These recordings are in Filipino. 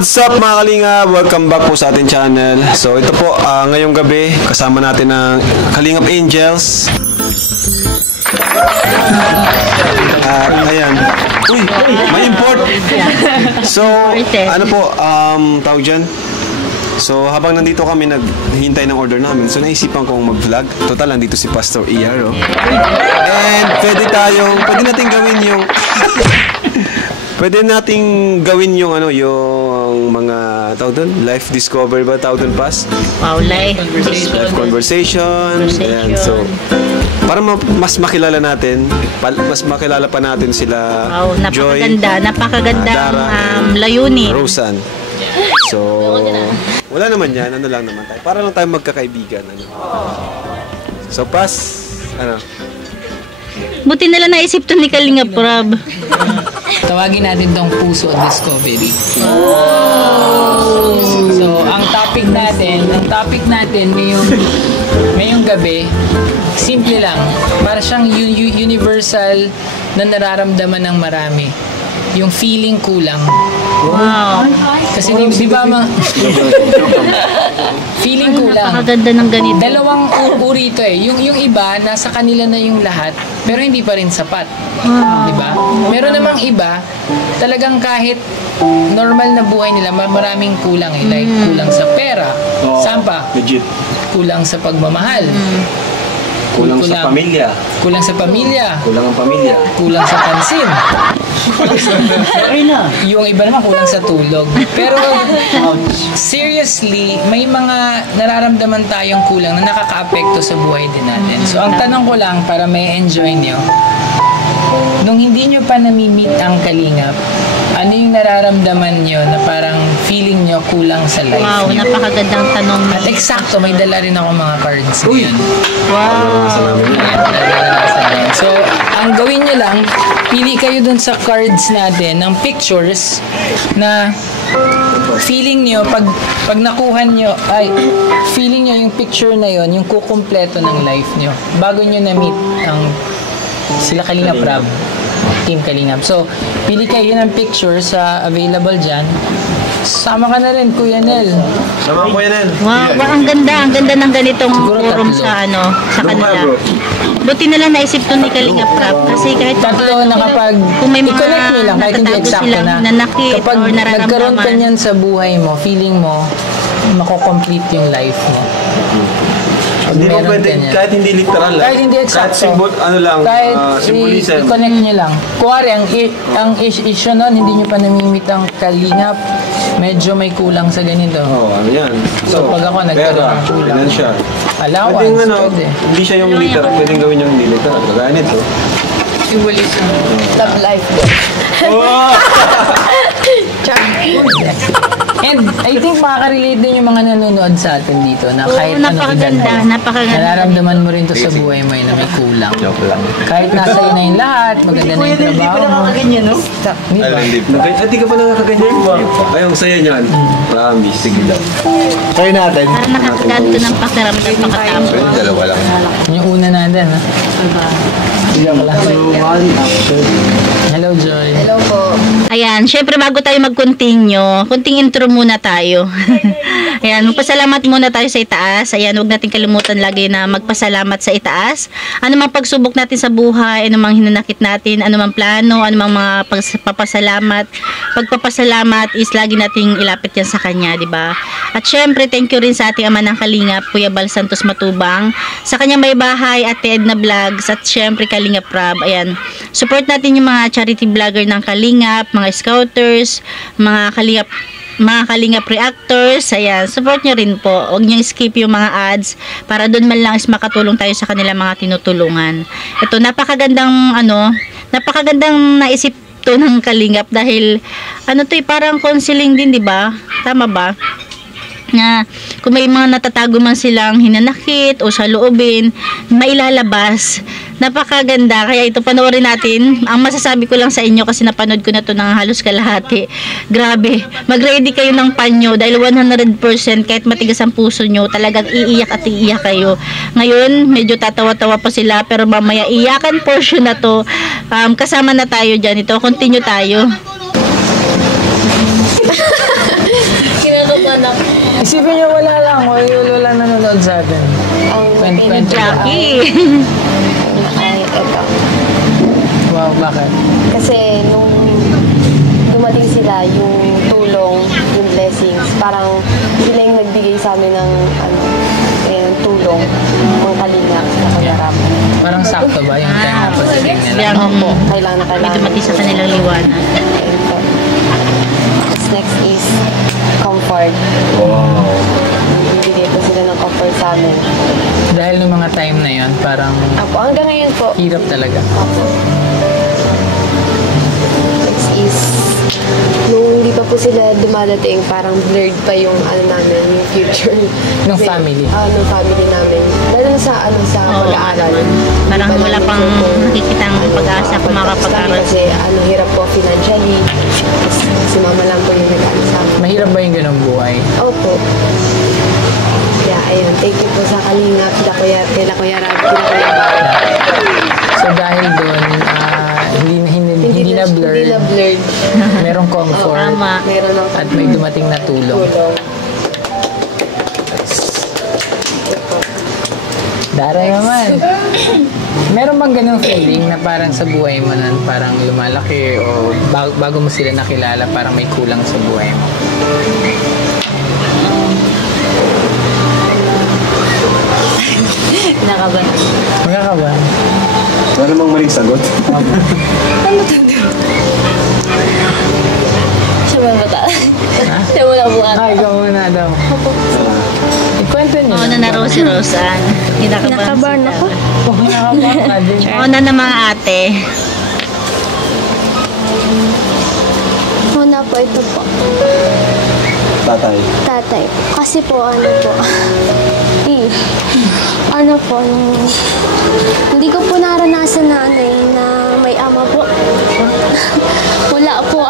What's up mga Kalingap? Welcome back po sa ating channel. So ito po, ngayong gabi, kasama natin ang Kalingap Angels. Ayan. Uy, may import. So, ano po, tawag dyan? So, habang nandito kami, naghihintay ng order namin. So, naisipan kong mag-vlog. Total, nandito si Pastor Iar. And pwede natin gawin yung... Pwede nating gawin yung yung mga tawag doon, life discover ba tawag doon, Pas? Wow, life conversation. Ayan, so para mas makilala natin, mas makilala pa natin sila. Wow, Joy, napakagandang layunin. Rosan. So wala naman yan, lang naman tayo. Para lang tayo magkakaibigan. So Pas, Buti na lang naisip to ni Kalingap Rob. Tawagin natin tong Puso at Discovery. So, ang topic natin ngayong gabi, simple lang. Para siyang universal na nararamdaman ng marami. Yung feeling kulang. Wow. Kasi di ba feeling kulang. Napakaganda ng ganito. Dalawang uri ito eh. Yung iba, nasa kanila na yung lahat, pero hindi pa rin sapat. Di ba? Meron namang iba, talagang kahit normal na buhay nila, maraming kulang eh. Like, kulang sa pera, sampa, legit. kulang sa pagmamahal, Kulang sa pamilya. kulang sa pamilya, Kulang ang pamilya. kulang sa pansin. Yung iba naman kulang sa tulog. Pero seriously, may mga nararamdaman tayong kulang na nakakaapekto sa buhay din natin. So ang tanong ko lang para may enjoy nyo, nung hindi nyo pa namimit ang Kalingap, ano yung nararamdaman nyo na parang feeling nyo kulang sa life Wow, nyo? napakagandang tanong. At eksakto, may dala rin ako mga cards. Yan. Wow. So, ang gawin nyo lang, pili kayo dun sa cards natin ng pictures na feeling nyo, pag nakuha nyo, feeling nyo yung picture na yon yung kukumpleto ng life nyo. Bago nyo na-meet ang sila Kalingap Rob, Team Kalingap. So, pili kayo ng picture sa available dyan. Sama ka na rin, Kuya Nel. Sama ko yan. Wow, ang ganda ng ganitong forum sa sa kanila. Buti na lang naisip to ni Kalingap Rob kasi kahit Tatlo na kapag kung may mga i-connect nyo lang, kahit hindi natatago eksakto silang na. nanakit Kapag or nagkaroon ka nararamdaman. niyan sa buhay mo, feeling mo, mako-complete yung life mo. Hindi mo Meron pwede, ganyan. kahit hindi literal. Kahit hindi eksakto. Kahit symbol, Kahit symbolism. i-connect nyo lang. Kuwari, ang issue nun, hindi nyo pa namimit ang Kalingap, medyo may kulang sa ganito. Ano yan? So, pag ako nagkaroon ng kulang. Financial. Allowance, Pwedeng pwede. hindi siya yung literal, pwedeng gawin yung hindi literal. Kagaya nito. Symbolism. Love life. And I think makaka-relate din yung mga nanonood sa atin dito na kahit anong edad mo, napakaganda. nararamdaman mo rin to sa buhay mo na may kulang. Joke lang. Kahit nasa iyo na yung lahat, maganda na yung trabaho mo. Di ba? Hindi ka pa nakakaganyan. Ayong saya niyan. Promise. Sige lang. Try natin. Parang nakakaganto ng pakiramdam pagkatapos. Dalawa lang. Yung una natin, ha? Joke lang. Hello, Joy. Hello po. Ayan, syempre bago tayo mag-continue, kunting intro muna tayo. Ayan, magpasalamat muna tayo sa itaas. Ayan, huwag natin kalimutan lagi na magpasalamat sa itaas. Ano mang pagsubok natin sa buhay, ano mang hinanakit natin, ano mang plano, ano mang mga pagpapasalamat. Pagpapasalamat is lagi nating ilapit yan sa Kanya, di ba? At syempre, thank you rin sa ating ama ng Kalingap, Kuya Bal Santos Matubang, sa kanyang may bahay, Ate Edna Vlogs, at syempre Kalingap Rob. Ayan, support natin yung mga charity vlogger ng Kalingap, mga scouters, mga Kalingap reactors. Ayan, support nyo rin po. Huwag nyo skip yung mga ads para doon man lang is makatulong tayo sa kanila mga tinutulungan. Ito, napakagandang naisip to ng Kalingap dahil parang counseling din, di ba? Tama ba? Na kung may mga natatago man silang hinanakit o sa loobin, mailalabas. Napakaganda. Kaya ito panoorin natin. Ang masasabi ko lang sa inyo kasi napanood ko na to ng halos kalahati. Grabe. Mag-ready kayo ng panyo dahil 100% kahit matigas ang puso nyo, talagang iiyak at iiyak kayo. Ngayon, medyo tatawa-tawa pa sila pero mamaya iyakan portion na to. Kasama na tayo dyan. Ito, continue tayo. Isipin niyo wala lang. Wala nanonood sa atin. Ang Kwento. Jackie. ay ito. Wow, bakit? Kasi nung dumating sila, yung tulong, yung blessings, parang sila yung nagbigay sa amin ng tulong, mga kalingap na pag-arap. Parang sakto ba yung time na pagdating nila? Yang Kailangan na may kailangan. dumating sa kanilang liwanag. Ito. Next is comfort. Wow. Bibigay po sila ng comfort sa amin. Dahil ng mga time na yon parang Apo, hanggang ngayon po. hirap talaga. Apo. Next is, nung hindi pa po sila dumadating, parang blurred pa yung namin, yung future. Nung family. Nung family namin. Lalo na sa Oo. pag-aaral. Parang Di ba wala namin pang sure kung nakikitang pag-asa kung makapag-aral. Kasi hirap po financially. Si mama lang po yung nag-ano sa amin. Mahirap ba yung ganong buhay? Opo. Yeah, ayun. Thank you po sa kalingap, kila Kuya Rab, kila Kuya Bal. So dahil doon, hindi na blurred, Hindi na blurred. merong comfort, Tama. Meron ng at may dumating na tulong. tulong. Dara naman. Meron bang ganung feeling na parang sa buhay mo na parang lumalaki o bago mo sila nakilala parang may kulang sa buhay mo? Nakaban. Magkakaban? Wala namang maling sagot. Siya ba mata? Ha? Siya mo na bukat. Ay, ikaw muna daw. Ikwento niyo Oo, na si Rosan. Kinakabahan ako. Oh, kinakabahan ka din. Oo na ng mga ate. Una po ito po, Tatay. tatay. Kasi po, ano po, hindi ko po naranasan na na may ama po. Wala po,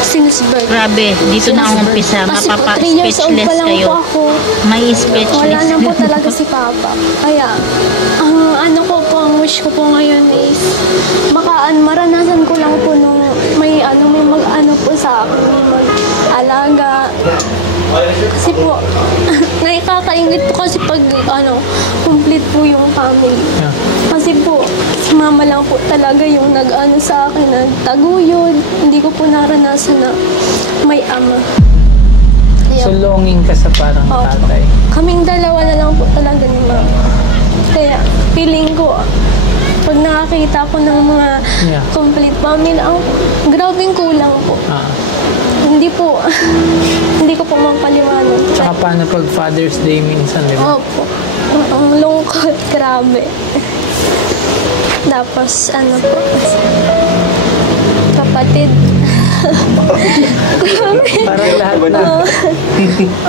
since birth. Grabe, dito na ang umpisa. Kasi po, 3 years old pa Mapapa-speechless lang kayo. po ako. May Wala speechless. na po talaga si Papa. Kaya, ang wish ko po ngayon is, maranasan ko lang po nung may po sa akin, may mag-alaga. Kasi po, nakakaingit po kasi pag, complete po yung family. Yeah. Kasi po, si mama lang po talaga yung sa akin, nagtaguyod. Hindi ko po naranasan na may ama. Kaya, So longing ka sa parang Opo. tatay. kaming dalawa na lang po talaga ni mama. Kaya, feeling ko, pag nakakita ko ng mga Yeah. complete family, grabing kulang po. Hindi ko po mapaliwanag. Tsaka paano pag Father's Day minsan, di ba? Opo. Ang lungkot, grabe. Tapos, kapatid. Parang lahat na.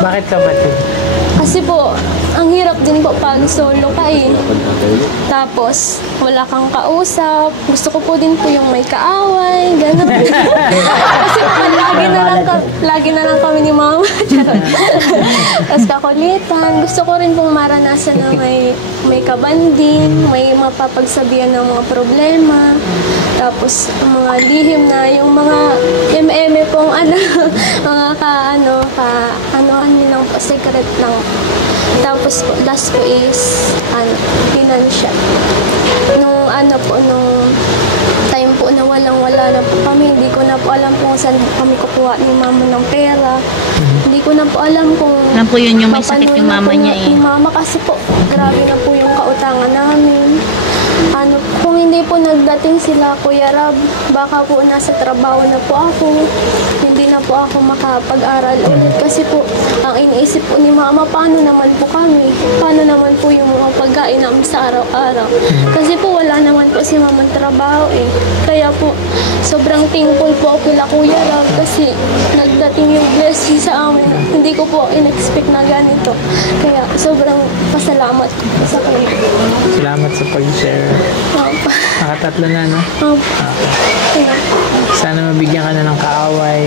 Bakit kapatid? Kasi po, ang hirap din po pag solo ka eh. Tapos, wala kang kausap. Gusto ko po din po yung may kaaway, gano'n. Kasi po, lagi na lang kami ni mama. Tapos kakulitan. Gusto ko rin pong maranasan na may kabanding, may mapapagsabihan ng mga problema. Tapos, mga lihim na yung mga MM pong mga nilang secret lang. Tapos po, last po is, financial. Nung time po na walang-wala na po kami, hindi ko na po alam kung saan kami kukuha ni mama ng pera. Hindi ko na po alam kung Alam po yun yung may sakit mapanood yung na mama po niya ni mama kasi po, grabe na po yung kautangan namin. Kung hindi po nagdating sila, Kuya Rab, baka po nasa trabaho na po ako. Hindi na po ako makapag-aral ulit. Kasi po, ang iniisip po ni mama, paano naman po kami? Paano naman po yung mga pagkain namin sa araw-araw? Kasi po, wala naman po si mama trabaho eh. Kaya po, sobrang thankful po ako kila Kuya Rab kasi nagdating yung blessing sa amin. Hindi ko po in-expect na ganito. Kaya sobrang pasalamat po sa kanya. Salamat sa pag-share. Nakatatlo na, no? Sana mabigyan ka na ng kaaway.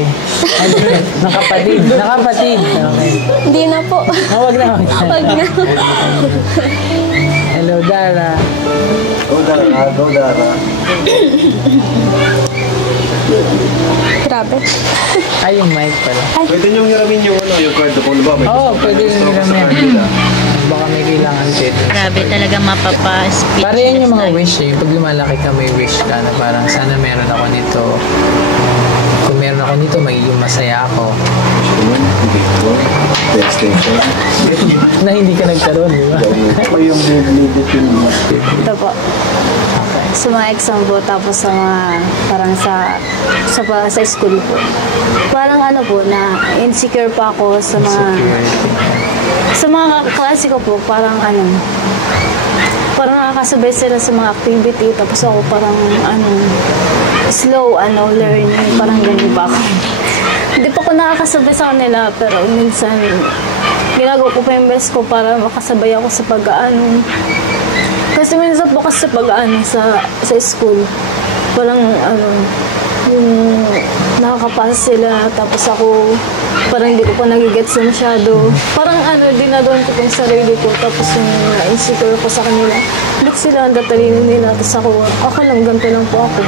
Ng kapatid. Okay. Hindi na po. Wag na. Wag na. Hello, Dara. Go Dara. Grabe. Ay, yung mic pala. Pwede niyong hiramin yung yung kwento kung ba may Oo, pwede yung hiramin. Baka may kailangan dito. Grabe talaga mapapa-speechless. Para yan yung mga tayo. wish eh. Pag lumalaki ka, may wish ka na parang sana meron ako nito. Kung meron ako nito, magiging masaya ako. PlayStation. Na hindi ka nagkaroon, di ba? Ito po. Sa mga exam po, tapos sa mga, parang sa school po. Parang ano po, na insecure pa ako sa mga klase ko po, parang parang nakakasabay sila sa mga activity, tapos ako parang slow learning, parang ganyan pa ako. Hindi pa ako nakakasabay sa kanila, pero minsan ginagawa ko pa yung best ko para makasabay ako sa pag-aano. Kasi minsan po kasi sa pag-aano sa school, parang yung nakakapasa sila, tapos ako parang hindi ko pa nagigets na masyado. Parang dinadon ko yung sarili ko, tapos yung insecure ko sa kanila. Ba't sila ang datalino nila, tapos ako lang, ganito lang po ako.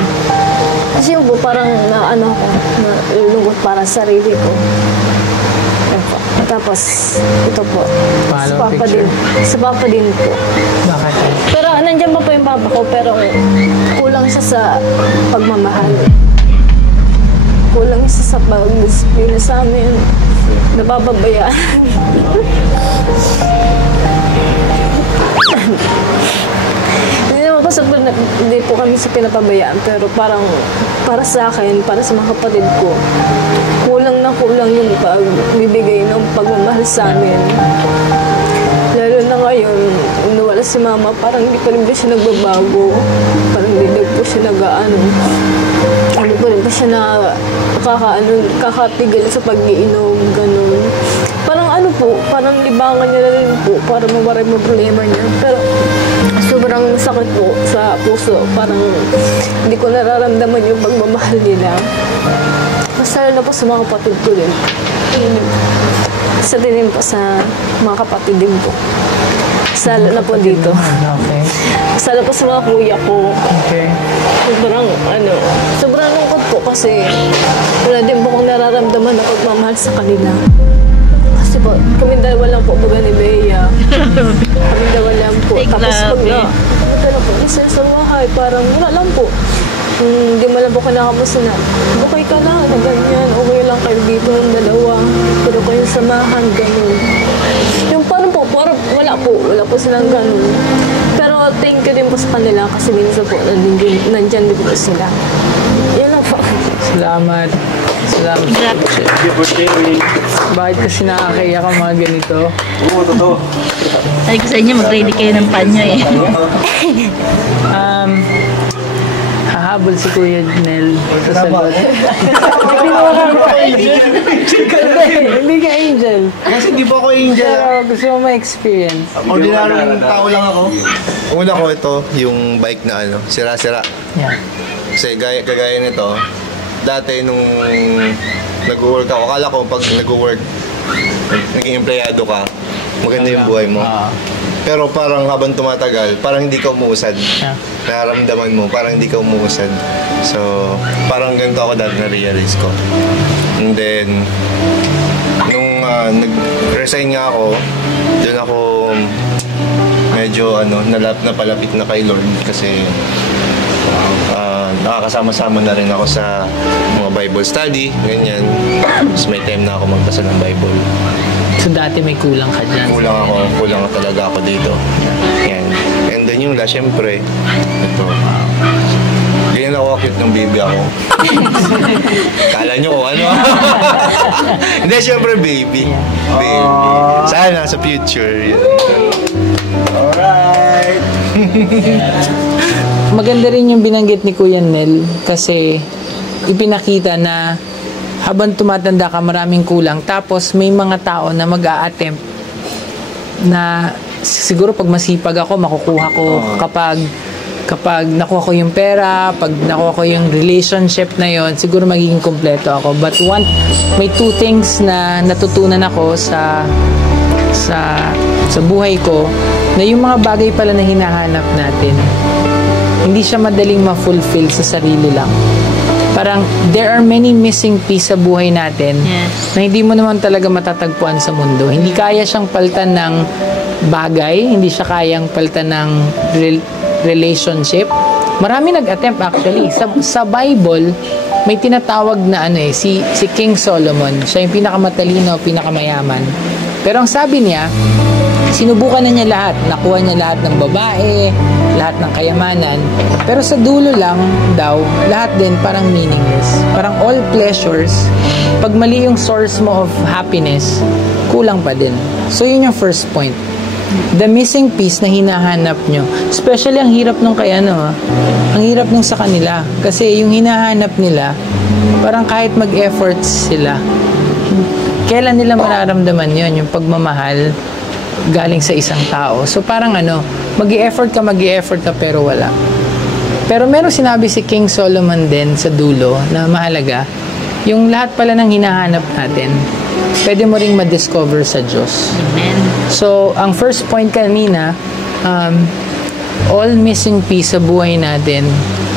Kasi yung po, parang nalulungkot para sa sarili ko. Tapos, ito po, sa papa din po. Bakit? Pero nandiyan pa po yung papa ko, pero kulang siya sa pagmamahal. Kulang siya sa pag-disiplina sa amin. Napapabayaan. Hindi po kami sa pinapabayaan, pero parang para sa akin, para sa mga kapatid ko, kulang na kulang yung pagbibigay ng pagmamahal sa amin. Lalo na ngayon, nawala si mama, parang hindi pa rin ba siya nagbabago. Parang hindi po siya hindi pa rin ba siya kakatigil sa pag-iinom, ganun. Parang parang libangan niya na rin po para mawala yung problema niya. Pero sobrang sakit po sa puso. Parang hindi ko nararamdaman yung pagmamahal nila. Mas lalo na po sa mga kapatid ko din. Isa din po sa mga kapatid din po. Sala na po dito. Okay. Sala po sa mga kuya ko. Okay. Sobrang lungkot po kasi wala din po akong nararamdaman na pagmamahal sa kanila. Kasi po, kami dalawa lang po baga ni Bea. Kami dalawa lang po. Tapos pag pumunta lang po, isa sa bahay, parang wala lang po. Hindi mo lang po kinakamusta na, okay ka na ganyan, okay lang kayo dito ng dalawa. Pero kayong samahan, ganun. Yung parang wala po silang ganun. Pero thank you din po sa kanila kasi minsan po, nandyan din po sila. Yan lang po. Salamat. Bakit kasi nakakaiyak ang mga ganito? Oo, totoo. Ay ko sa inyo, mag-ready kayo ng panyo eh. Hahabol si Kuya Nel sa sagot. Hindi ka angel. Kasi di po ako angel. Pero gusto mo ma-experience. Ordinaryong tao lang ako. Una ko ito, yung bike na sira-sira. Yeah. Kasi kagaya nito, dati nung nag-work ako, akala ko pag nag-work, naging empleyado ka, maganda yung buhay mo. Pero parang habang tumatagal, parang hindi ka umuusad. Nararamdaman mo, parang hindi ka umuusad. So, parang ganito ako dati na-realize ko. And then, nung nag-resign nga ako, doon ako medyo napalapit na kay Lord kasi nakakasama-sama na rin ako sa mga Bible study, ganyan. Tapos may time na ako magbasa ng Bible. So dati may kulang ka dyan? Kulang talaga ako dito. Yan. And then yung last, syempre, ito. Ganyan ako cute ng baby ako. Kala nyo kung ano? Hindi, syempre baby. Baby. Sana sa future. Alright. Maganda rin yung binanggit ni Kuya Nel kasi ipinakita na habang tumatanda ka maraming kulang tapos may mga tao na mag-a-attempt na siguro pag masipag ako makukuha ko kapag nakuha ko yung pera, pag nakuha ko yung relationship na yon, siguro magiging kompleto ako. But may two things na natutunan ako sa buhay ko na yung mga bagay pala na hinahanap natin hindi siya madaling ma-fulfill sa sarili lang. parang there are many missing piece sa buhay natin Yes. na hindi mo naman talaga matatagpuan sa mundo. Hindi kaya siyang palitan ng bagay, hindi siya kayang palitan ng relationship. Marami nag-attempt actually. Sa Bible, may tinatawag na si King Solomon. Siya yung pinakamatalino, pinakamayaman. Pero ang sabi niya, sinubukan na niya lahat. Nakuha niya lahat ng babae, lahat ng kayamanan. Pero sa dulo lang daw, lahat din parang meaningless. Parang all pleasures, pag mali yung source mo of happiness, kulang pa din. So yun yung first point. The missing piece na hinahanap nyo. Especially ang hirap nung ang hirap nung sa kanila. Kasi yung hinahanap nila, parang kahit mag-efforts sila, kailan nila mararamdaman yon yung pagmamahal galing sa isang tao. So parang mag-i-effort ka pero wala. Pero meron sinabi si King Solomon din sa dulo na mahalaga, yung lahat pala ng hinahanap natin, pwede mo ring ma-discover sa Diyos. Amen. So, ang first point kanina, all missing piece sa buhay natin,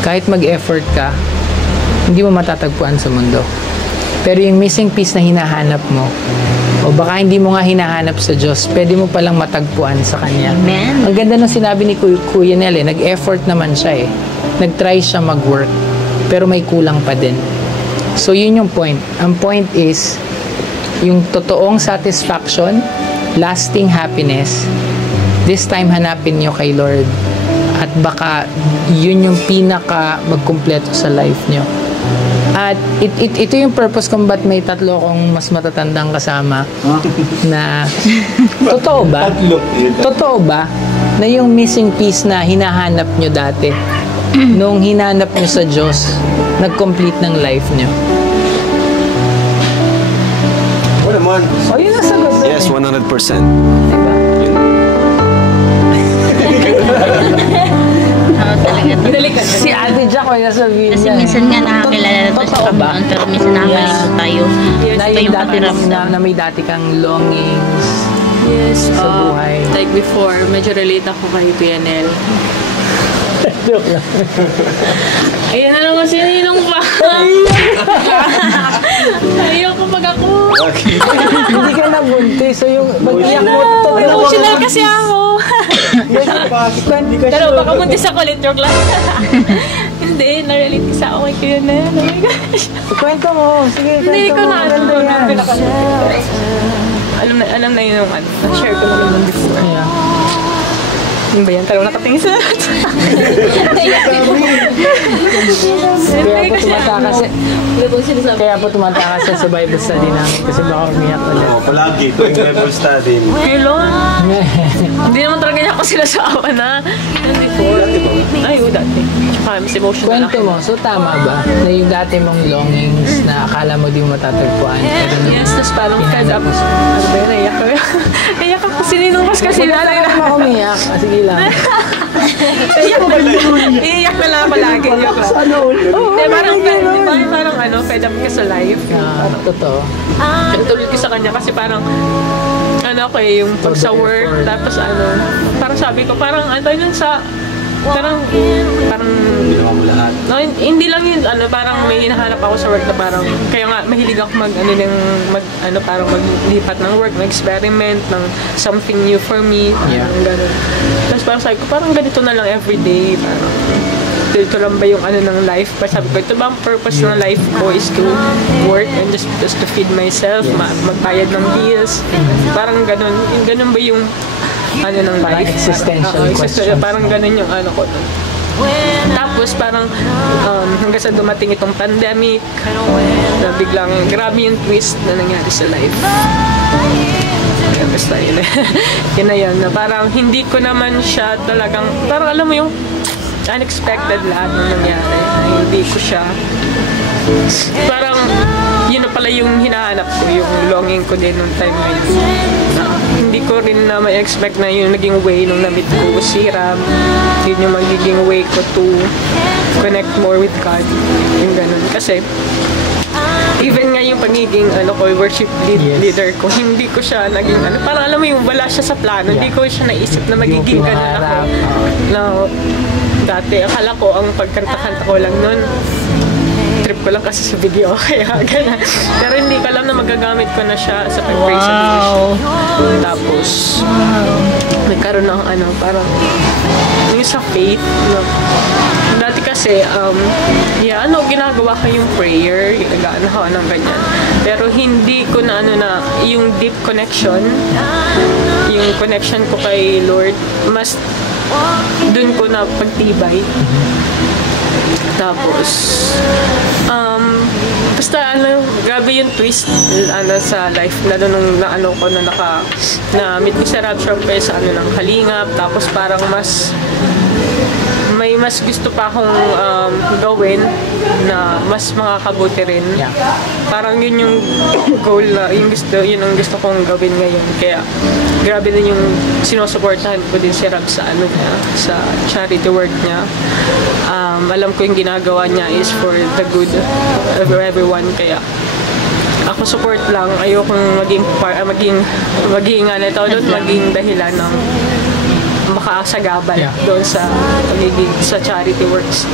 kahit mag-effort ka, hindi mo matatagpuan sa mundo. Pero yung missing piece na hinahanap mo, o baka hindi mo nga hinahanap sa Diyos, pwede mo palang matagpuan sa Kanya. Amen. Ang ganda ng sinabi ni Kuya Nel, nag-effort naman siya Nag-try siya mag-work, pero may kulang pa din. So, yun yung point. Ang point is, yung totoong satisfaction, lasting happiness, this time hanapin nyo kay Lord. At baka yun yung pinaka magkumpleto sa life nyo. At ito yung purpose kung ba't may tatlo akong mas matatandang kasama na totoo ba na yung missing piece na hinahanap nyo dati nung hinanap nyo sa Diyos nag-complete ng life nyo? Oo naman. Yun ang sagot. Yes, 100%. Diba? Talaga. Si Ate Jack ay nasabihin Kasi niya. minsan nga nakakilala na tayo sa Totoo ba? Panginoon, pero minsan nakakalimutan tayo. Na Ito yung yung dati pakiramdam. na may dati kang longings Yes, sa buhay. like before, medyo relate ako kay PNL. Joke lang. Ayan na naman si Ninong pa. Ayoko pag ako. Hindi ka nabuntis. So yung pag-iyak mo, Emotional kasi ako. Pero baka muntis ako ulit, joke lang. Hindi, narelate kasi ako kay Kuya Nel. Oh my gosh. kwento mo. Sige, Hindi kwento ko mo. na Maganda yan. alam na yun yung na-share ko na naman before. Yeah. Ano ba yan? Talagang nakatingin sa Kaya po tumatakas siya sa Bible study namin kasi baka umiyak ulit. Palagi. Tuwing Bible study. Kailan? Hindi naman talaga niya ako sinasawa na before. Ay, dati. Tsaka mas emotional Kwento ako. mo, so tama ba na yung dati mong longings na akala mo di mo matatagpuan? Pero nung Yes, tapos parang fed up. Ano ba yun? Naiyak ko. Naiyak ako. Sininungkas kasi nanay na. ako umiyak. Sige lang. Iiyak na lang ako lagi. Hindi, parang fed up ka sa life. Totoo. Tulad ko sa kanya kasi parang yung pag sa work, tapos parang sabi ko, parang yun sa parang Ginawa mo lahat. no, hindi lang yun parang may hinahanap ako sa work na parang kaya nga mahilig ako parang maglipat ng work, mag-experiment ng something new for me, parang ganun. Tapos parang sabi ko, parang ganito na lang everyday, parang ito lang ba yung ng life? Parang sabi ko, ito ba ang purpose ng life ko is to work and just to feed myself, magbayad ng bills, parang ganun ba yung ng Parang life? existential questions. Parang ganun yung ko. Tapos parang hanggang sa dumating itong pandemic na biglang grabe yung twist na nangyari sa life. Basta yun yun na yun, na parang hindi ko naman siya talagang, parang alam mo yung unexpected lahat ng nangyari. Hindi ko siya parang yun na pala yung hinahanap ko, yung longing ko din nung time na yun. Hindi ko rin na may expect na yung naging way nung na-meet ko si Ram. Yun yung magiging way ko to connect more with God. Yung ganun. Kasi even nga yung pagiging worship leader ko, hindi ko siya naging parang alam mo yung wala siya sa plano. Hindi ko siya naisip na magiging ganun ako. Dati akala ko ang pagkanta-kanta ko lang nun trip ko lang kasi sa video. Kaya gano'n. Pero hindi ko alam na magagamit ko na siya sa pag-pray sa beach. Tapos, nagkaroon ng parang yung sa faith. Dati kasi, ginagawa ko yung prayer, ginagawa ko ng ganyan. Pero hindi ko na yung deep connection, yung connection ko kay Lord, mas dun ko na pagtibay. Tapos, basta grabe yung twist sa life lalo nung na-meet ko sa Rapture pa sa ng Kalingap. Tapos parang may mas gusto pa akong gawin na mas makakabuti rin. Parang yun yung goal yun ang gusto kong gawin ngayon. Kaya grabe din yung sinusuportahan ko din si Rab sa sa charity work niya. Alam ko yung ginagawa niya is for the good of everyone. Kaya ako support lang. Ayokong maging dahilan ng makakasagabal doon sa charity works.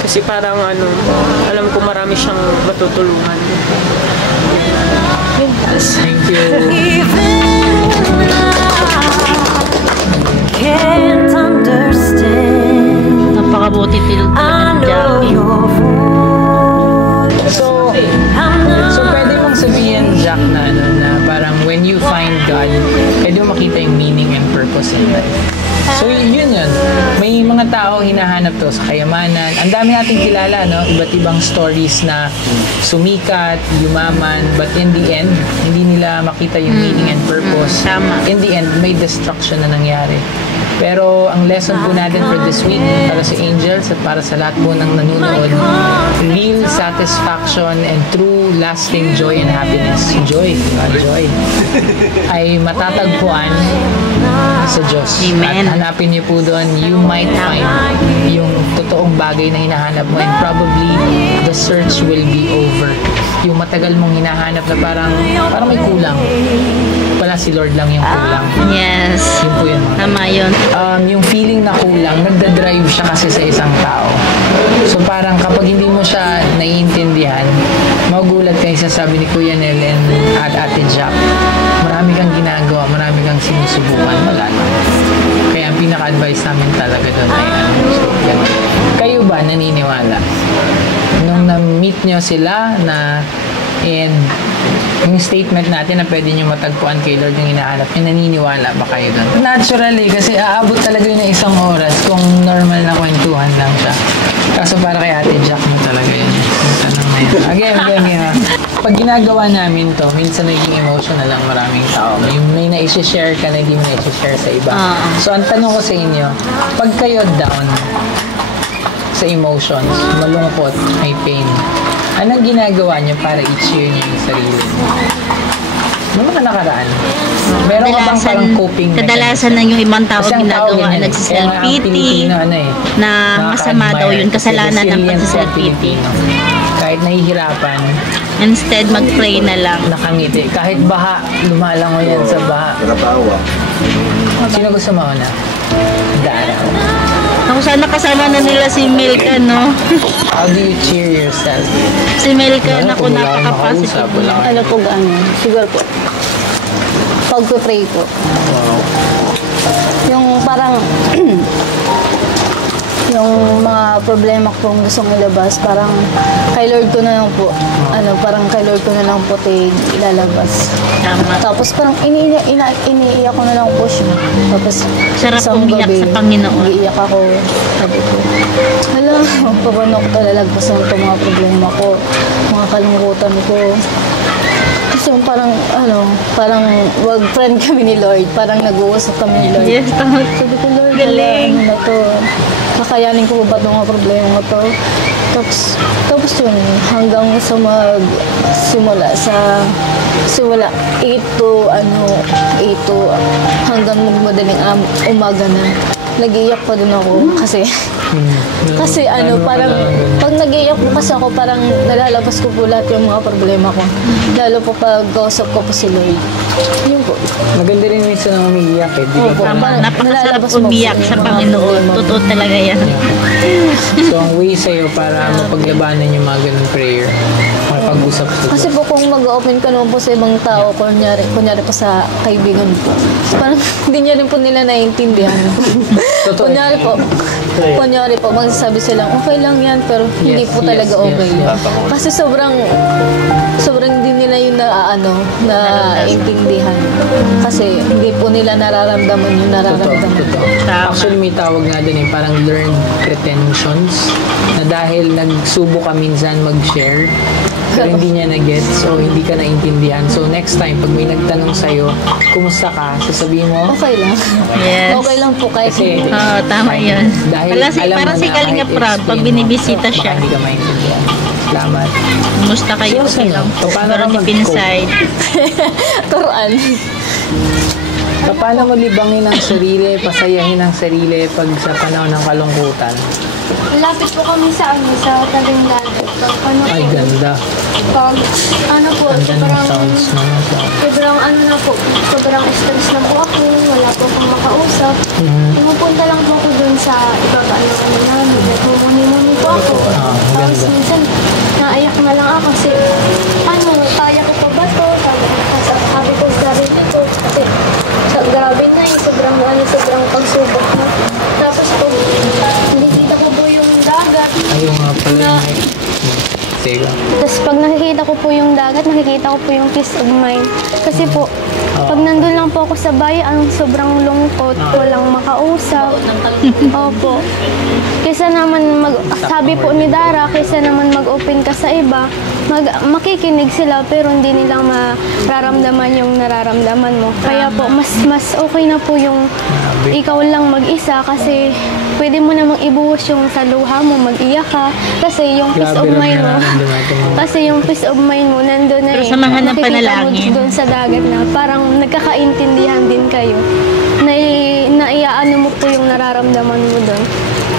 Kasi parang alam ko marami siyang matutulungan. Yes, thank you. Can't understand. Napakabuti talaga ni Jackie. So pwede mong sabihin, Jack, na parang when you find God, pwede mo makita yung meaning and purpose in life. So yun. May mga tao hinahanap to sa kayamanan. Ang dami nating kilala, no? Iba't ibang stories na sumikat, yumaman, but in the end, hindi nila makita yung meaning and purpose. Tama. In the end, may destruction na nangyari. Pero ang lesson po natin for this week para sa angels at para sa lahat po ng nanonood, real satisfaction and true lasting joy and happiness. Joy ay matatagpuan sa Diyos. Amen. At hanapin niyo po doon, you might find yung totoong bagay na hinahanap mo, and probably the search will be over. Yung matagal mong hinahanap na parang may kulang. Wala, si Lord lang yung kulang. Yes. Yun po yun. Tama yun. Yung feeling na kulang, nagda-drive siya kasi sa isang tao. So parang kapag hindi mo siya naiintindihan, magugulat kayo sa sabi ni Kuya Nel at Ate Jack, marami kang ginagawa, marami kang sinusubukan, wala na. Kaya ang pinaka-advice namin talaga doon ay so, ganun. Kayo ba naniniwala? Nung na-meet nyo sila and yung statement natin na pwede nyo matagpuan kay Lord yung hinahanap nyo, naniniwala ba kayo doon? Naturally, kasi aabot talaga yun ng isang oras kung normal na kwentuhan lang siya. Kaso para kay Ate Jack mo talaga yun. Yung tanong na yun. Again, pag ginagawa namin to, minsan naging emotional lang maraming tao. May na-share ka na hindi mo na-share sa iba. So, ang tanong ko sa inyo, pag kayo down sa emotions, malungkot, may pain, anong ginagawa niyo para i-cheer niyo yung sarili niyo? Noong mga nakaraan, meron ka bang parang coping mechanism? Kadalasan na yung ibang tao ginagawa, nagsiself-pity, na masama daw yun, kasalanan ng pagsiself-pity. Kahit nahihirapan, instead mag-pray na lang. Nakangiti. Kahit baha, lumalango yan sa baha. Sino gusto mauna? Daraw. Ako sana kasama na nila si Milka, no? How do you cheer yourself? Si Milka, naku, napaka-positive. Ano po siguro po, pag-pray po. Yung parang, yung mga problema kong gustong ilabas, parang kay Lord ko na lang po, parang kay Lord ko na lang po ilalabas. Tama. Tapos parang iniiyak ko na lang po siya. Tapos Sarap umiyak sa Panginoon. iiyak ako. Sabi ko, paano ko talalagpasan itong mga problema ko, mga kalungkutan ko. Kasi parang, parang wag friend kami ni Lord. Parang nag-uusap kami ni Lord. Yes, tama. Sabi ko, Lord, Galing. ano na to? Kakayanin ko ba itong mga problema to? Tapos yun, hanggang sa simula 8 to hanggang madaling umaga na. nag-iiyak pa din ako kasi parang pag nag-iiyak po kasi ako parang nalalabas ko po lahat yung mga problema ko. Lalo po pag kausap ko po si Lloyd. Yun po. Maganda rin minsan na umiiyak eh. Di ba? Tama, napakasarap umiyak sa Panginoon. Totoo talaga yan. So, ang way sa'yo para mapaglabanan yung mga ganun prayer, makapag-usap sa Kasi po kung mag-open ka naman po sa ibang tao, kunyari po sa kaibigan po, parang hindi niya rin po nila naiintindihan. Kunyari po, magsasabi silang, okay lang yan, pero hindi po talaga okay. Kasi sobrang hindi nila yung naiintindihan. Kasi hindi po nila nararamdaman yung nararamdaman. Actually, may tawag nga doon parang learned pretensions na dahil nagsubo ka minsan mag-share, pero hindi niya na-get, so hindi ka naintindihan. So next time, pag may nagtanong sa'yo, kumusta ka? Sasabihin mo, okay lang. Yes. Okay lang po kahit Kasi, hindi. Tama yun. dahil Parang si Kalinga Prab, pag binibisita siya. Hindi ka maintindihan. Salamat. Kumusta kayo? So, Okay lang. paano Pero ka deep mag-cope? inside. Turuan. Paano mo libangin ang sarili, pasayahin ang sarili pag sa panahon ng kalungkutan? Malapit po kami sa tabing dagat. Ay, ganda. Ganda Ganda ng sounds mo. sobrang stress na po ako, wala po akong makausap. Pumupunta lang po ako dun sa ibang namin, nagmumuni-muni po ako. Tapos ganda. minsan, naiyak na lang ako kasi, kaya ko pa ba to? Sabi ko sa sarili ko, kasi grabe na sobrang pagsubok na. Tapos po, nakikita ko po yung dagat. Ayun nga pala. Sige. Tapos pag nakikita ko po yung dagat, nakikita ko po yung peace of mind. Kasi po, pag nandun lang po ako sa bayan, sobrang lungkot, walang makausap. Opo. Kaysa naman, sabi po ni Dara, kaysa naman mag-open ka sa iba, makikinig sila pero hindi nila mararamdaman yung nararamdaman mo. Kaya po, mas okay na po yung ikaw lang mag-isa kasi pwede mo namang ibuhos yung sa luha mo, mag-iyak ka. Kasi yung peace of mind mo, nandun na Pero samahan ng Nakikita panalangin. mo doon sa dagat na parang nagkakaintindihan din kayo. Naiaano mo po yung nararamdaman mo doon.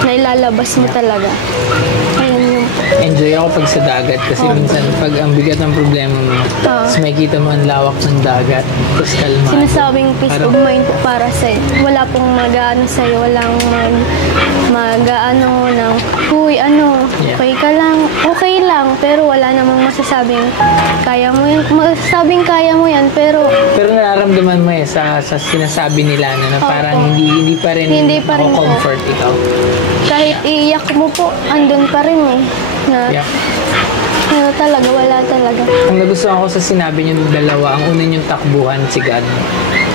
Nailalabas mo talaga. Ayun yung Enjoy ako pag sa dagat kasi minsan pag ang bigat ng problema mo, tapos makikita mo ang lawak ng dagat, tapos kalma. sinasabing peace of mind po para sa'yo. Wala pong mag-ano sa'yo, walang mag-ano ng, huy, okay ka lang, okay lang, pero wala namang masasabing kaya mo yan, masasabing kaya mo yan, pero nararamdaman mo sa sinasabi nila na parang hindi pa rin po. comfort ikaw. kahit iiyak mo po, andun pa rin eh. Yeah. Talaga, wala talaga. Ang nagustuhan ko sa sinabi niyo dalawa, ang una niyong takbuhan si God.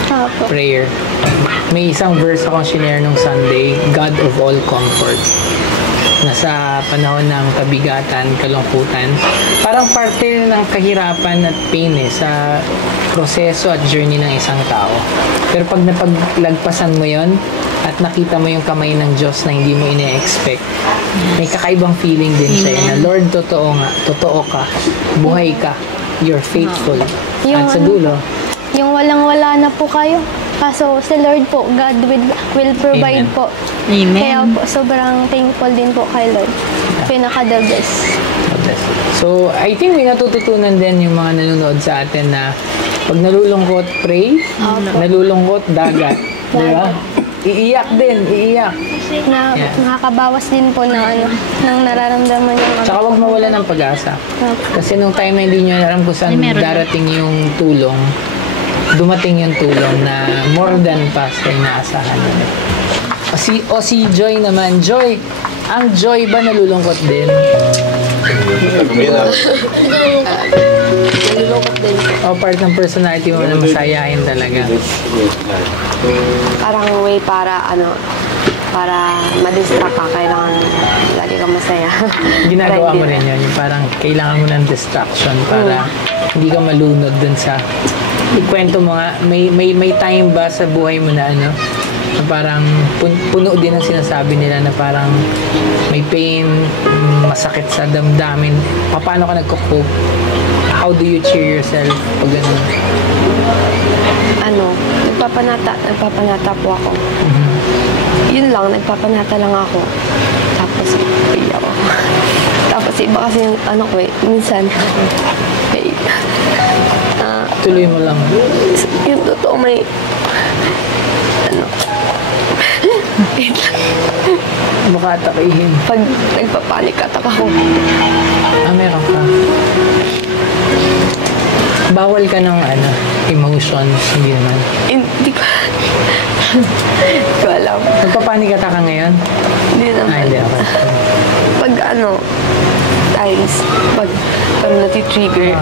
Opo. Prayer. May isang verse akong shinare nung Sunday, God of all comfort. Nasa panahon ng kabigatan, kalungkutan, parang parte ng kahirapan at pain sa proseso at journey ng isang tao. Pero pag napaglagpasan mo yon at nakita mo yung kamay ng Diyos na hindi mo ine-expect, may kakaibang feeling din siya na Lord, totoo ka, buhay ka, you're faithful. At sa dulo, Yung walang-wala na po kayo. Kaso si Lord po, God will provide Amen. po. Amen. Kaya po, sobrang thankful din po kay Lord. Pinaka-the best. So, I think may natututunan din yung mga nanonood sa atin na pag nalulungkot, pray. Nalulungkot, dagat. Di ba? Iiyak din, iiyak. Nakakabawas din po ng nararamdaman yung Tsaka huwag mawala ng pag-asa. Kasi nung time na hindi nyo alam kung saan darating yung tulong, dumating yung tulong na more than pa sa inaasahan nyo. Si Joy naman. Joy, ang Joy ba nalulungkot din? Nalulungkot din. O part ng personality mo na masayahin talaga? Parang way para ma-distract ka. Kailangan lagi kang masaya. Ginagawa mo rin yun. Yung parang kailangan mo ng distraction para hindi ka malunod dun sa... Ikwento mo nga, may time ba sa buhay mo na na parang puno din ang sinasabi nila na parang may pain, masakit sa damdamin. Paano ka nagko-cope? How do you cheer yourself pag ganun? Nagpapanata po ako. yun lang, nagpapanata lang ako. Tapos, iyak ako. Tapos, iba kasi yung ano ko minsan, Tuloy mo lang. yung totoo may, Baka atakihin. pag nagpapanik attack ako, Meron ka. Bawal ka ng emotions, hindi naman. hindi ko, hindi ko alam. Nagpapanik ka ngayon? Hindi naman. Hindi ako. Pag times, pag nati-trigger,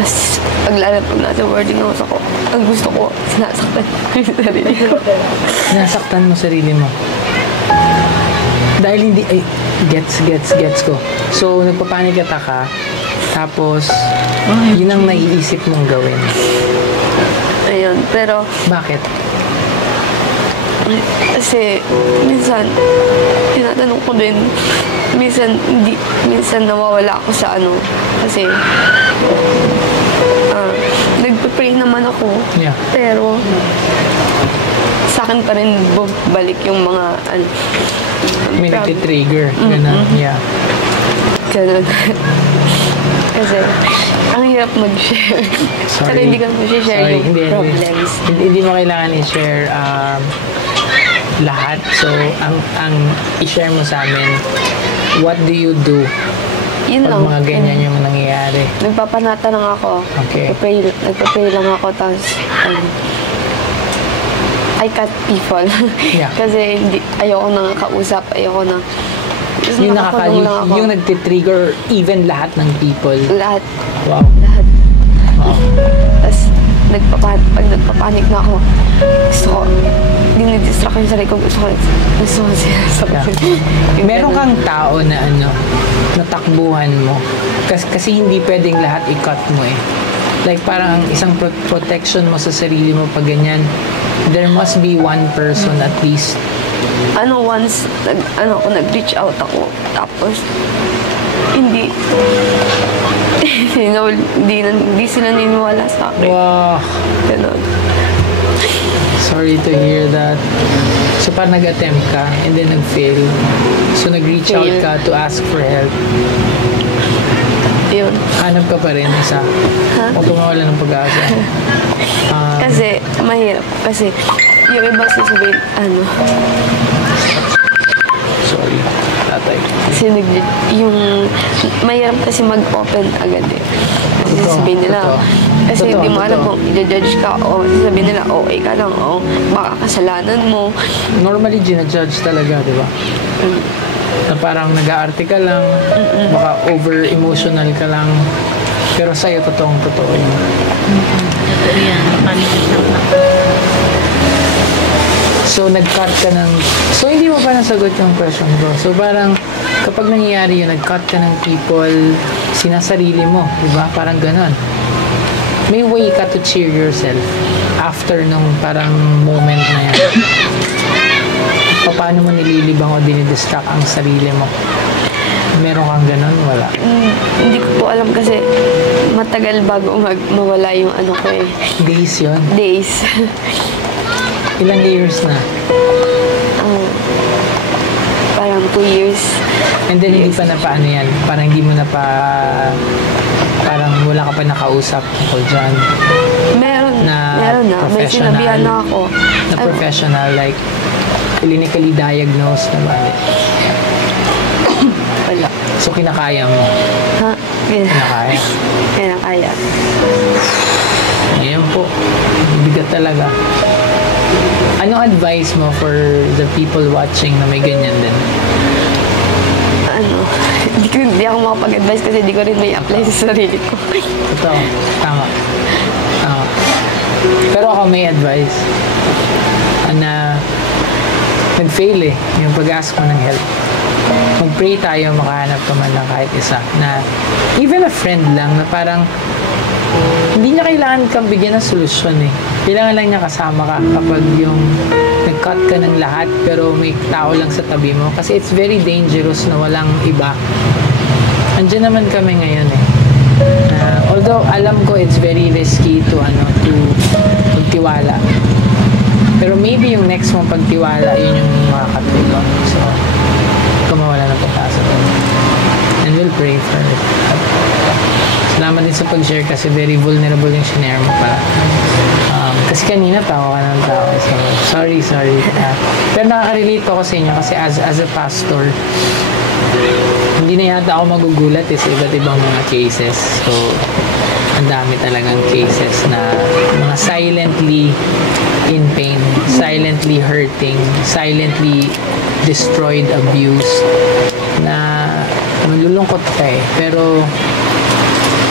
tapos pag nasa wording notes ako, ang gusto ko, sinasaktan ko yung sarili ko. Nasaktan mo sarili mo. Dahil hindi, gets ko. So, nagpapanik ka, tapos, yun ang naiisip mong gawin. Ayun, pero, Bakit? kasi, minsan, tinatanong ko din, minsan nawawala ako sa kasi, nagpe-pray naman ako, Yeah. pero, sa akin pa rin balik yung mga, May nagtitrigger. Ganun. Yeah. ganun. Kasi, ang hirap mag-share. Pero hindi ko mag-share yung problems. Hindi mo kailangan i-share lahat. So, ang i-share mo sa amin, what do you do Yun pag lang. mga ganyan yung nangyayari? Nagpapanata lang ako. Okay. Nagpa-pray lang ako. Tapos, I cut people. Yeah. Kasi ayoko nang kausap. Ayoko na. Yung nakakulong lang ako. yung nagtitrigger even lahat ng people. Lahat. Wow. Lahat. Wow. Tapos, pag nagpapanik na ako, gusto ko, dinidistract yung sarili ko. Gusto ko sinasakit. Meron kang tao na natakbuhan mo. Kasi hindi pwedeng lahat i-cut mo eh. Like parang ang isang protection mo sa sarili mo pag ganyan, there must be one person at least. Once, nag-reach out ako. Tapos, hindi sila niniwala sa akin. Wow. Ganun. Sorry to hear that. So parang nag-attempt ka and then nag-fail. So nag-reach out ka to ask for help. Yun. Hanap ka pa rin isa. O tumawala ng pag-asa. Kasi, mahirap. Kasi, yung iba sasabihin, Sorry, tatay. kasi mahirap kasi mag-open agad eh. Kasi sasabihin nila, kasi hindi mo alam kung i-judge ka o sasabihin nila, okay ka lang, o baka kasalanan mo. Normally, ginajudge talaga, di ba? Na parang nag-aarte ka lang, baka over-emotional ka lang, pero sa'yo, totoong-totoo yun. Totoo yan. Panikisang na. So, nag-cut ka ng... So, hindi mo pa nasagot yung question ko. So, parang kapag nangyayari yun, nag-cut ka ng people, sinasarili mo, di ba? Parang ganon. May way ka to cheer yourself after nung parang moment na yan. Paano mo nililibang o dinidistract ang sarili mo? Meron kang ganon? Wala. Hindi ko po alam kasi matagal bago mawala yung ko eh. Days yun? Days. Ilang years na? Parang 2 years. And then hindi pa na paano yan? Parang hindi mo na pa... Parang wala ka pa nakausap tungkol dyan? Meron na. May Professional. sinabihan na ako. Na professional, like clinically diagnosed na ba? Wala. So, kinakaya mo? Ha? Kinakaya? Kaya. Ayan po. Bigat talaga. Anong advice mo for the people watching na may ganyan din? Hindi ako makapag-advise kasi hindi ko rin may apply sa sarili ko. Totoo. Tama. Pero ako may advice. Na nag-fail eh. Yung pag-ask mo ng help. Mag-pray tayo, makahanap ka man lang kahit isa. Na even a friend lang na parang hindi niya kailangan kang bigyan ng solusyon eh. Kailangan lang niya kasama ka kapag yung nag-cut ka ng lahat pero may tao lang sa tabi mo. Kasi it's very dangerous na walang iba. Andiyan naman kami ngayon eh. Although alam ko it's very risky to magtiwala. Pero maybe yung next mong pagtiwala, yun yung makakatulong. So, kung mawala ng pag-asa doon. And we'll pray for it. Salamat din sa pag-share kasi very vulnerable yung shinare mo pala. Kasi kanina tawa ka ng tawa. So, sorry. Pero nakaka-relate ako sa inyo kasi as a pastor, hindi na yata ako magugulat sa iba't ibang mga cases. So, ang dami talagang cases na mga silently in pain, silently hurting, silently destroyed, abused, na malulungkot ka pero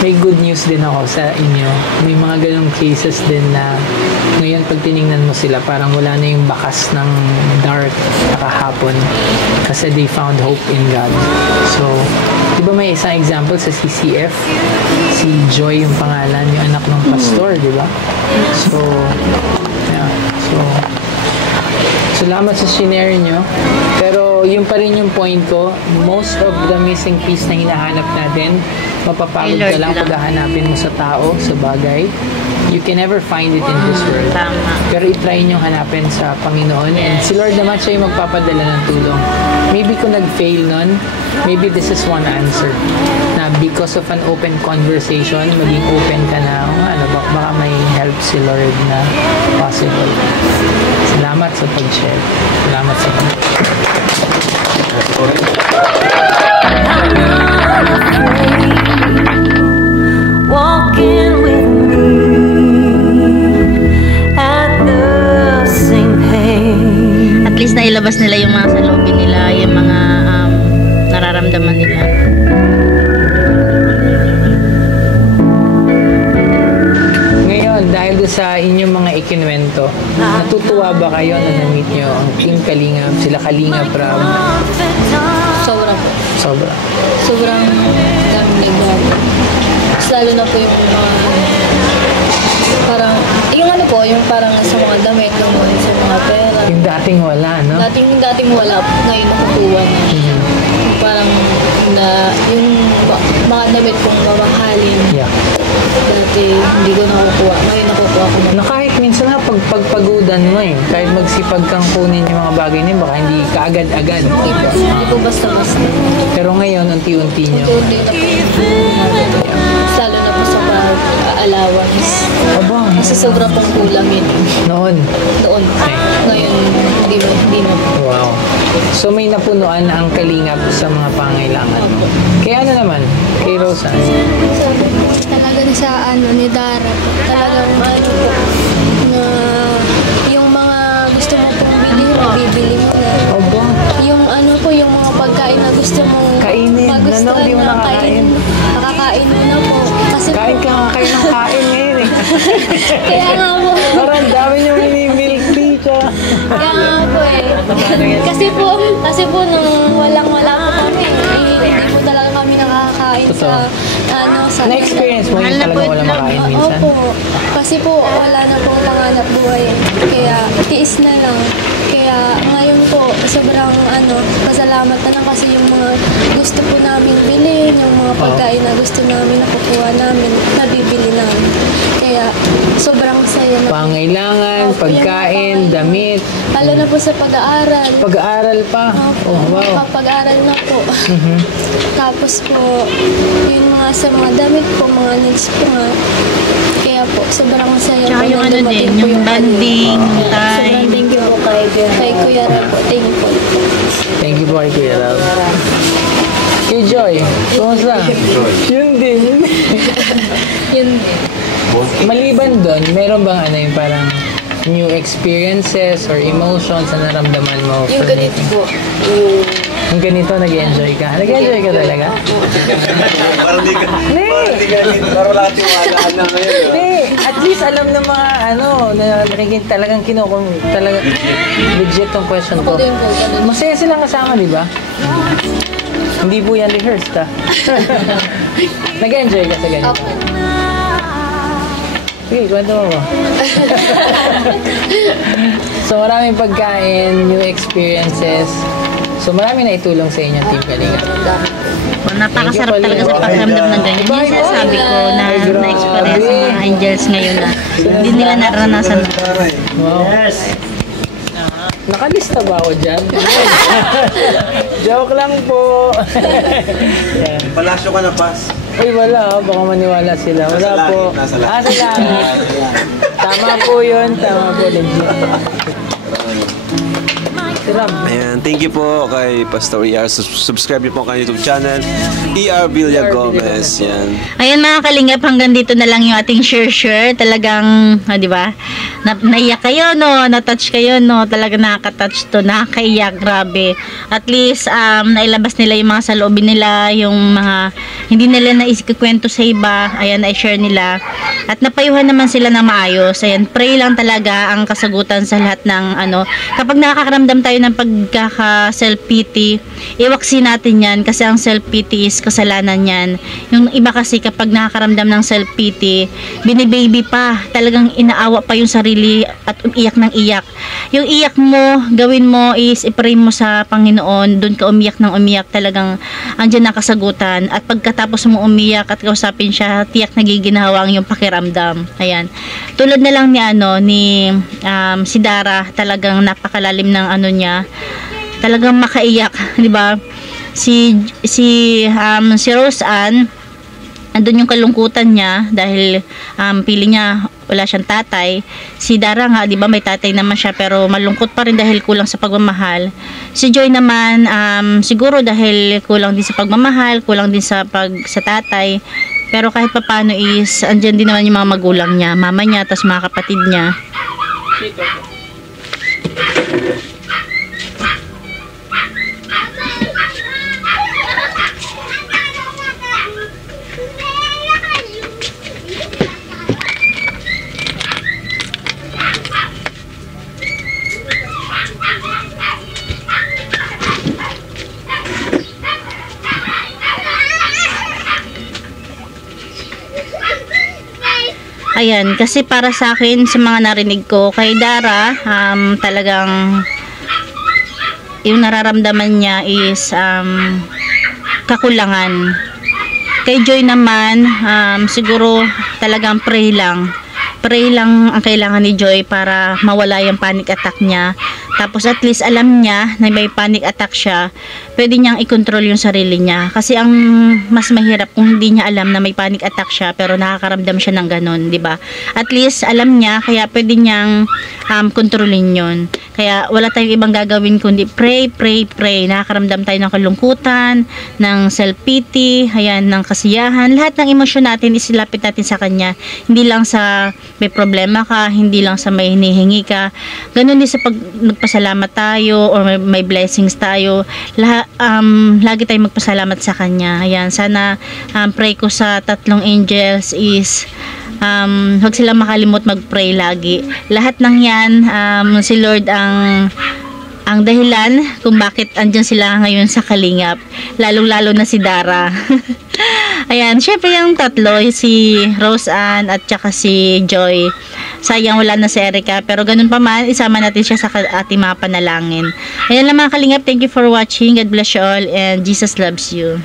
may good news din ako sa inyo. May mga ganong cases din na ngayon pag tinignan mo sila, parang wala na yung bakas ng dark na kahapon kasi they found hope in God. So, di ba may isang example sa CCF? Si Joy yung pangalan, yung anak ng pastor, di ba? So, yeah. So, salamat sa shinare nyo. Pero yun pa rin yung point ko, most of the missing piece na hinahanap natin, mapapagod ka lang pag hahanapin mo sa tao, sa bagay. You can never find it in this world. Pero itry nyo hanapin sa Panginoon. And si Lord naman siya yung magpapadala ng tulong. Maybe kung nag-fail nun, maybe this is one answer. Na because of an open conversation, maging open ka na, baka may help si Lord na possible. Salamat sa pag-share. Salamat sa Walking with me at the same pace. At least nailabas nila yung mga saloobin nila, yung mga nararamdaman nila. Ngayon, dahil sa inyong mga ikinwento, natutuwa ba kayo na na-meet nyo ang Team Kalingap, sila Kalingap Rab? Sobra po. Sobra. Sobrang daming nagbago. Mas lalo na po yung mga parang, yung ano po, yung parang sa mga damit, sa mga pera. Yung dating wala, no? Dating wala, ngayon nakukuha na. Parang na, yung mga damit kong mamahalin. Yeah. Dati hindi ko nakukuha, ngayon nakukuha ko na. Kahit minsan na pagpagudan mo kahit magsipag kang kunin yung mga bagay niya, baka hindi kaagad-agad. Hindi po basta-basta. Pero ngayon, unti-unti nyo. Unti-unti na po. Lalo na po sa allowance. Kasi sobra pong kulang yun. Noon? Noon. Ngayon, hindi na po. Wow. So may napunuan ang kalingap sa mga pangailangan mo. Kaya ano naman? Kay Rosa? Talagang sa ni Dara, talagang na yung mga gusto mo pong bilhin, bibili mo na. Yung yung mga pagkain na gusto mong kainin, magustuhan di mo na nakakain. Nakakain mo na po. Kasi kain ka nga kayo ng kain ngayon Kaya nga po. Parang dami nyo milk tea siya. Kaya nga po Kasi po nung walang-wala po kami, hindi po talaga kami nakakain sa Na-experience mo yung talagang wala makain minsan? Opo. Kasi po wala na pong panganap buhay. Kaya tiis na lang. Kaya ngayon po sobrang pasalamat na lang kasi yung mga gusto po namin bilhin, yung mga pagkain na gusto namin nakukuha namin, nabibili namin. Kaya sobrang saya na. Pangailangan, pagkain, damit. Lalo na po sa pag-aaral. Pag-aaral pa? Opo. Wow. Pag-aaral na po. Tapos po, yung mga sa mga damit po, mga needs po nga. Kaya po, sobrang masaya po yung na dumating po yung banding, yung time. Sobrang thank you po kay Kuya Rab po. Thank you po. Thank you po kay Kuya Rab. Kay Joy, kumusta? Yun din. Yun. Maliban doon, meron bang yung parang new experiences or emotions na naramdaman mo? Yung ganito po. Yung ganito, nag-enjoy ka? Nag-enjoy ka talaga? Parang di ka parang lahat yung alaan na ngayon. Hindi, at least alam ng mga na talagang talagang legit tong question ko. Masaya silang kasama, di ba? Hindi po yan rehearsed, ha? Nag-enjoy ka sa ganito? Sige, kwento mo. So, maraming pagkain, new experiences. So, marami na itulong sa inyo, Team Kalingap. Napakasarap talaga sa pakiramdam ng ganyan. Yung sinasabi ko na na-experience ng mga angels ngayon na hindi nila naranasan. Wow. Nakalista ba ako dyan? Joke lang po. Yan. Palasyo ka na, Pas. Ay, wala. Baka maniwala sila. Wala Nasa po. langit, nasa langit. Sa langit. Yan. Tama po yun. Tama po. Legit. Ayan, thank you po kay Pastor ER. Subscribe niyo po ang YouTube channel, ER Villa Gomez. Yan. Ayan mga kalingap, hanggang dito na lang yung ating share. Talagang, di ba? Naiyak kayo, no? Na-touch kayo, no? Talagang nakaka-touch to. Nakakaiyak, grabe. At least, nailabas nila yung mga saloobin nila, yung mga hindi nila naikwento sa iba. Ayan, na-share nila. At napayuhan naman sila na maayos. Ayan, pray lang talaga ang kasagutan sa lahat ng kapag nakakaramdam tayo ng pagkaka-self-pity, iwaksin natin yan kasi ang self-pity is kasalanan yan. Yung iba kasi kapag nakakaramdam ng self-pity, binibaby pa, talagang inaawa pa yung sarili at iyak ng iyak. Yung iyak mo, gawin mo is i-pray mo sa Panginoon, doon ka umiyak ng umiyak, talagang andyan na kasagutan. At pagkatapos mo umiyak at kausapin siya, tiyak nagiginhawa ang yung pakiramdam. Ayan. Tulad na lang ni si Dara, talagang napakalalim ng niya, talagang makaiyak, di ba? Si Rose Ann, andun yung kalungkutan niya dahil feeling niya wala siyang tatay. Si Dara nga, di ba, may tatay naman siya pero malungkot pa rin dahil kulang sa pagmamahal. Si Joy naman, siguro dahil kulang din sa pagmamahal, kulang din sa tatay. Pero kahit papano is andyan din naman yung mga magulang niya, mama niya, tapos mga kapatid niya. Ayan, kasi para sa akin, sa mga narinig ko, kay Dara, talagang yung nararamdaman niya is kakulangan. Kay Joy naman, siguro talagang pray lang. Pray lang ang kailangan ni Joy para mawala yung panic attack niya. Tapos at least alam niya na may panic attack siya, pwede niyang i-control yung sarili niya. Kasi ang mas mahirap kung hindi niya alam na may panic attack siya pero nakakaramdam siya ng ganun, di ba? At least alam niya, kaya pwede niyang kontrolin yun. Kaya wala tayong ibang gagawin kundi pray, pray, pray. Nakakaramdam tayo ng kalungkutan, ng self-pity, ayan, ng kasiyahan. Lahat ng emosyon natin isilapit natin sa Kanya. Hindi lang sa may problema ka, hindi lang sa may hinihingi ka. Ganun din sa pag magpasalamat tayo or may blessings tayo. Lagi tayong magpasalamat sa Kanya. Ayan, sana pray ko sa tatlong angels is huwag silang makalimot mag-pray lagi. Lahat ng yan, si Lord ang dahilan kung bakit andyan sila ngayon sa Kalingap. Lalong-lalo na si Dara. Ayan, syempre yung tatlo, si Rose Ann at saka si Joy. Sayang wala na si Erica, pero ganun pa man, isama natin siya sa ating mga panalangin. Ayan lang mga Kalingap, thank you for watching. God bless you all and Jesus loves you.